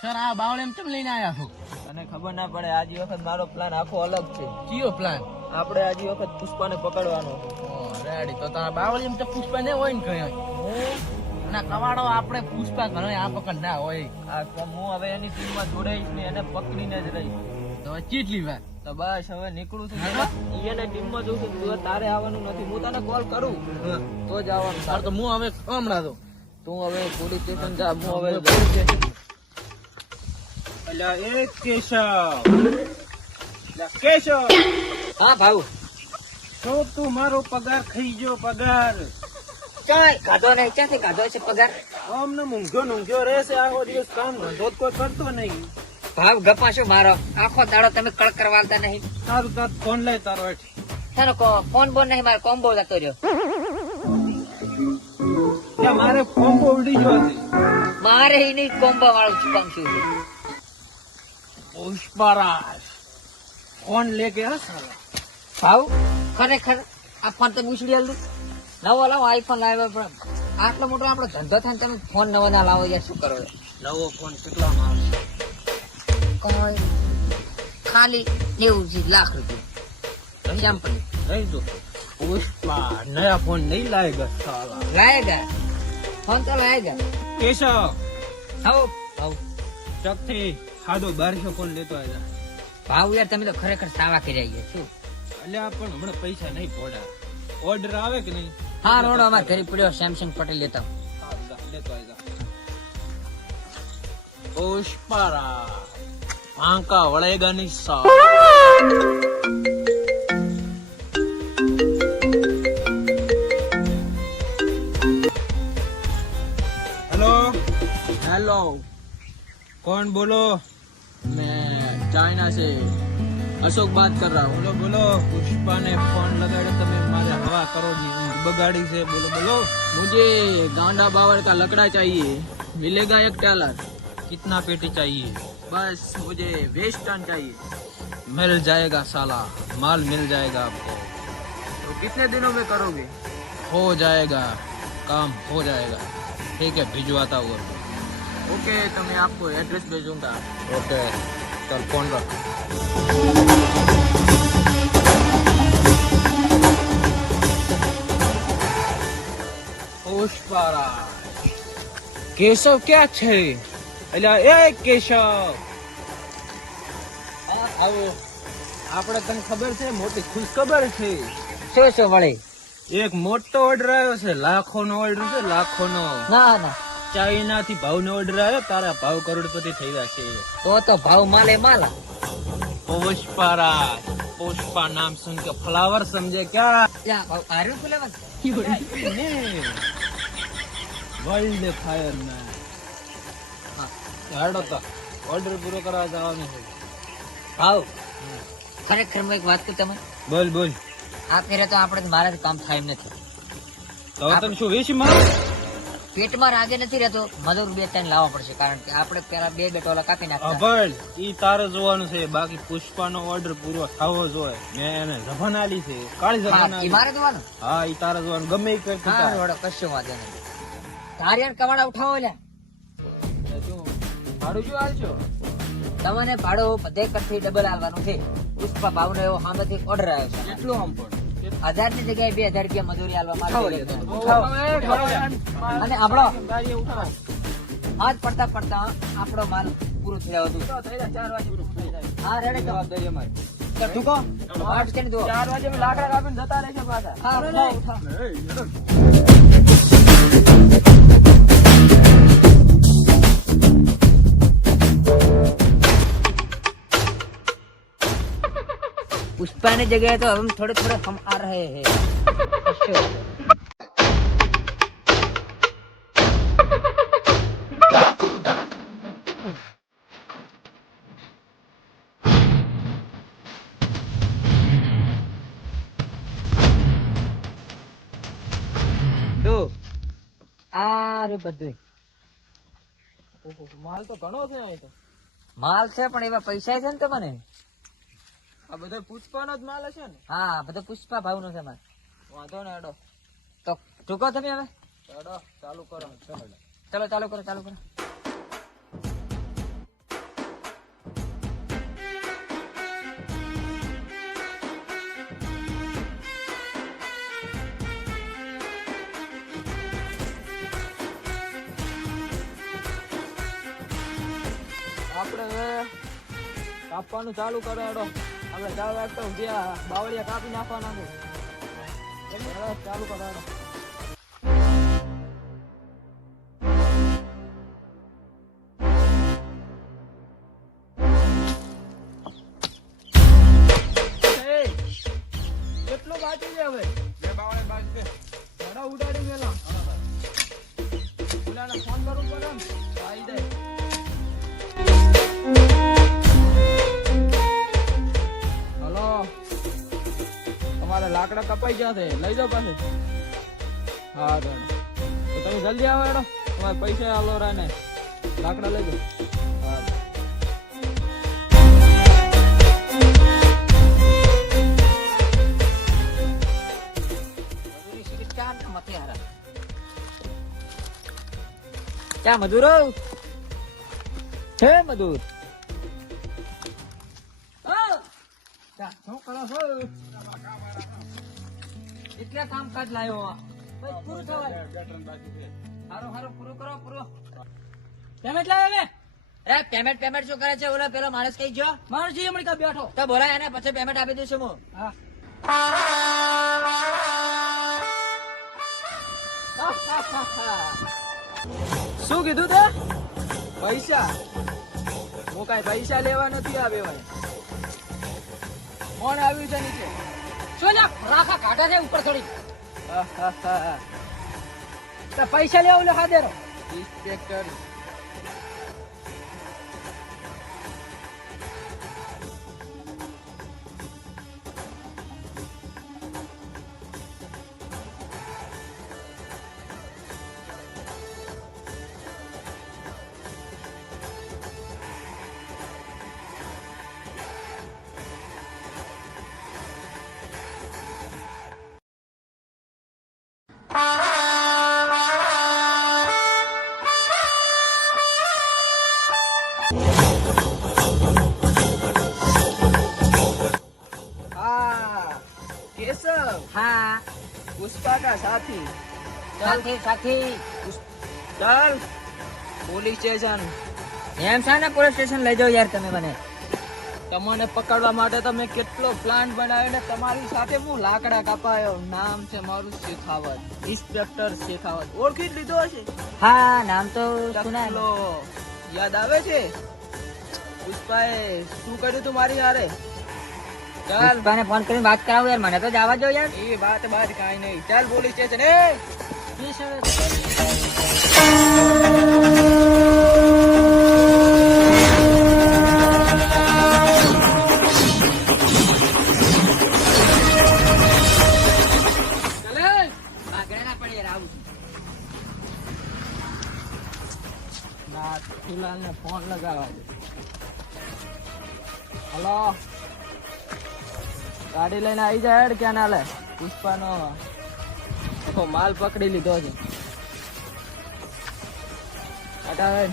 Sir આ બાવળ એમ કેમ લઈને આયા છો? તને ખબર ના પડે, આજ વખત મારો પ્લાન આખો અલગ છે. કયો પ્લાન? આપણે આજ વખત પુષ્પાને પકડવાનો છે. રેડી તો તારા બાવળ એમ તો પુષ્પા ને હોય ને કઈ ના કવાડો આપણે પુષ્પા ઘણો આ પકડ ના હોય. હું હવે એની ટીમમાં જોડાઈશ ને એને પકડીને જ રહીશ. તો ચીટલી વાર તો બસ હવે નીકળું છું. એને ટીમમાં જોઉં છું. તું તારે આવવાનું નથી. હું તને કોલ કરું તો જ આવવાનું. તાર તો હું હવે હમણાં તો તું હવે પોલીસ સ્ટેશન જા. હું હવે પોલીસ સ્ટેશન. અલ્યા એ કેશવ, કેશવ, હા ભાવ તો તું મારો પગાર ખાઈ ગયો. પગાર ક્યાંય ખાધો નહીં. ક્યાંથી ખાધો છે પગાર? અમને મૂંઘ્યો રહેશે આખો દિવસ. કામ ધંધો કોઈ કરતો નહીં. ભાવ ગપાશો મારો આખો દાડો તમે કળ કરવાતા નહીં. સારું તાર ફોન લઈ તારો હેઠ. તારો ફોન બોન નહીં, મારો કોમ્બો જતો રહ્યો. ત્યાં મારે ફોન ઉડી ગયો છે. મારે એની કોમ્બો વાળું પંક્યું છે. પુષ્પરાજ ફોન લે કે હા સાલા. ભાવ ખરેખર આ ફોન તમે ઉછળી આલું નવો લાવો. આઈફોન લાવ્યો પણ આટલો મોટો આપણો ધંધો થાય ને તમે ફોન નવો ના લાવો યાર. શું કરો? નવો ફોન કેટલામાં આવશે? કોઈ ખાલી 90 લાખ રૂપિયા સિમ્પલ રહી દો. પુષ્પા નયા ફોન નહીં લાવેગા સાલા. લાયેગા. ફોન તો લાયેગા. કેશવ આવો ભાવ. ચકથી ખાધો 1200 ફોન લેતો આવ્યા. ભાવ યાર તમે તો ખરેખર સાવા કર્યા ગયા શું? અલ્યા પણ હમણાં પૈસા નહીં પોડા. ઓર્ડર આવે કે નહીં? હા રોડો અમારે ઘરે પડ્યો. સેમસંગ પટેલ લેતા લેતો આવ્યા. પુષ્પરા આંકા વળેગા નહીં સા. हेलो हेलो कौन बोलो? मैं चाइना से अशोक बात कर रहा हूँ. बोलो बोलो. पुष्पा ने फोन लगाड़े તમે મારે હવા કરોડની ઊંઘ બગાડી છે. બોલો બોલો. मुझे गांडा बावड़ का लकड़ा चाहिए. मिलेगा $1. कितना पेटी चाहिए? बस मुझे वेस्टर्न चाहिए. मिल जाएगा साला. माल मिल जाएगा आपको. तो कितने दिनों में करोगे? हो जाएगा. काम हो जाएगा. ठीक है भिजवाता हुआ. ओके तो मैं आपको एड्रेस भेजूंगा. ओके चल फोन रख. પુષ્પરાજ કેશવ ક્યાં છે? એટલે એ કેશવ આપણે તને ખબર છે મોટી ખુશ ખબર છે. શું વળે? એક મોટો ઓર્ડર આવ્યો છે. લાખોનો ઓર્ડર છે. લાખોનો. ના ના ચાઇના થી ભાવનો ઓર્ડર આવ્યો. તારા ભાવ કરોડપતિ થઈ ગયા છે. તો ભાવ માલે માલા. પુષ્પરાજ પુષ્પા નામ સુન के फ्लावर समझे क्या? ભાવ આર્યો ફુલેવર. World fire main. હેડો તો ઓર્ડર પૂરો કરવા જવાનું છે. ભાવ ખરેખર મેં એક વાત કહું તમને. બોલ બોલ. આ ફેરે તો આપણે મારાથી કામ થાય એમ નથી. તો તમે શું વેચી મારો? પેટમાં રાગે નથી રહેતો. મજૂર 2-3 લાવવા પડશે કારણ કે આપણે પેલા 2 ટોલા કાપી નાખતા. અભળ ઈ તારે જોવાનું છે. બાકી પુષ્પાનો ઓર્ડર પૂરો થવો જોઈએ. મેં એને જભાન આલી છે. કાળી જભાન હા, ઈ આલી. મારે જોવાનું. હા ઈ તારે જોવાનું. ગમે ઈ કરતી હા તારે. રોડો કશો વાંધો નહીં. તારિયાન કવાડા ઉઠાવો લ્યા. ભાડું શું આલશો? તમને ભાડો બધે કરથી ડબલ આવવાનું છે. પુષ્પા ભાવનો એવો સામેથી ઓર્ડર આવ્યો છે. કેટલું આમ પડે? 1000 ની જગ્યાએ 2000 રૂપિયા મજૂરી આલવામાં આવે છે. અને આપણો હાથ પડતા પડતા આપણો માલ પૂરો થઈ રહ્યો હતો. હા રેડે જવાબદારી અમારી. તો ઠૂકો આઠ છે ને જુઓ. 4 વાગે લાકડા કાપીને જતા રહેશે પાછા. હા ઉઠાવો, ઉઠાવો. पुष्पा ने जगह तो हम थोड़े थोड़े हम आ रहे हैं. तो अरे બધું માલ તો ઘણો છે અહીં તો. માલ છે પણ એવા પૈસા છે ને તમને. આ બધો પુષ્પાનો જ માલ હશે ને? હા બધો પુષ્પા ભાવનો છે માલ. વાંધો ને હેડો. તો ચૂકો તમે હવે. હેડો ચાલુ કરો. ચલો ચાલુ કરો ચાલુ કરો. આપણે હવે કાપવાનું ચાલુ કરાડો. આપણે ચાલુ રાખતો જ્યાં બાવળિયા કાપી નાખવાના છે. હવે ચાલુ કરાડો. કેટલું બાકી છે હવે? ઘણા ઉડાડી ગયેલા. ઓલાને ફોન કરવું પડે ને. આવી જાય. હલો, તમારે લાકડા કપાઈ ગયા છે, લઈ જાઓ પાસે. હા તો તમે જલ્દી આવો એડો. તમારે પૈસા આલો રાને, લાકડા લઈ જાઓ. હા ક્યાં મજૂરો છે? મજૂર શું કરો છો? એટલે કામકાજ લાવ્યો. પૂરું થવા હારો હારો પૂરું કરો. પેમેન્ટ લાવે હવે? અરે પેમેન્ટ શું કરે છે? ઓલો પેલો માણસ કઈ ગયો? માણસ જી હમણાં બેઠો તો બોલાય એને, પછી પેમેન્ટ આપી દઈશું હું. હા શું કીધું તે? પૈસા? હું કઈ પૈસા લેવા નથી આવે ભાઈ. કોણ આવ્યું છે નીચે? શું રાખા કાઢા છે ઉપર થોડી. પૈસા લેવા લે હાજર ઇન્સ્પેક્ટર. केशव. हाँ. पुष्पा का साथी. साथी. चल પોલીસ સ્ટેશન. એમ છે ને પોલીસ સ્ટેશન લઈ જાઓ યાર તમે મને. તમને પકડવા માટે તો મેં કેટલો પ્લાન બનાવ્યો ને તમારી સાથે હું લાકડા કાપાયો. નામ છે મારું શેખાવત, ઇન્સ્પેક્ટર શેખાવત. ઓળખી જ લીધો હશે? હા, નામ તો સુનાયેલો. યાદ આવે છે? પુષ્પાએ શું કર્યું તું મારી હારે? ચાલ પુષ્પાને ફોન કરીને વાત કરાવું યાર, મને તો જવા દો યાર. એ વાત કાઈ નહીં. ચાલ પોલીસ સ્ટેશન. ને ફોન લગાવવા દે. હલો, ગાડી લઈને આવી જાય. ક્યાં ના લે? પુષ્પાનો માલ પકડી લીધો છે. હટાવે.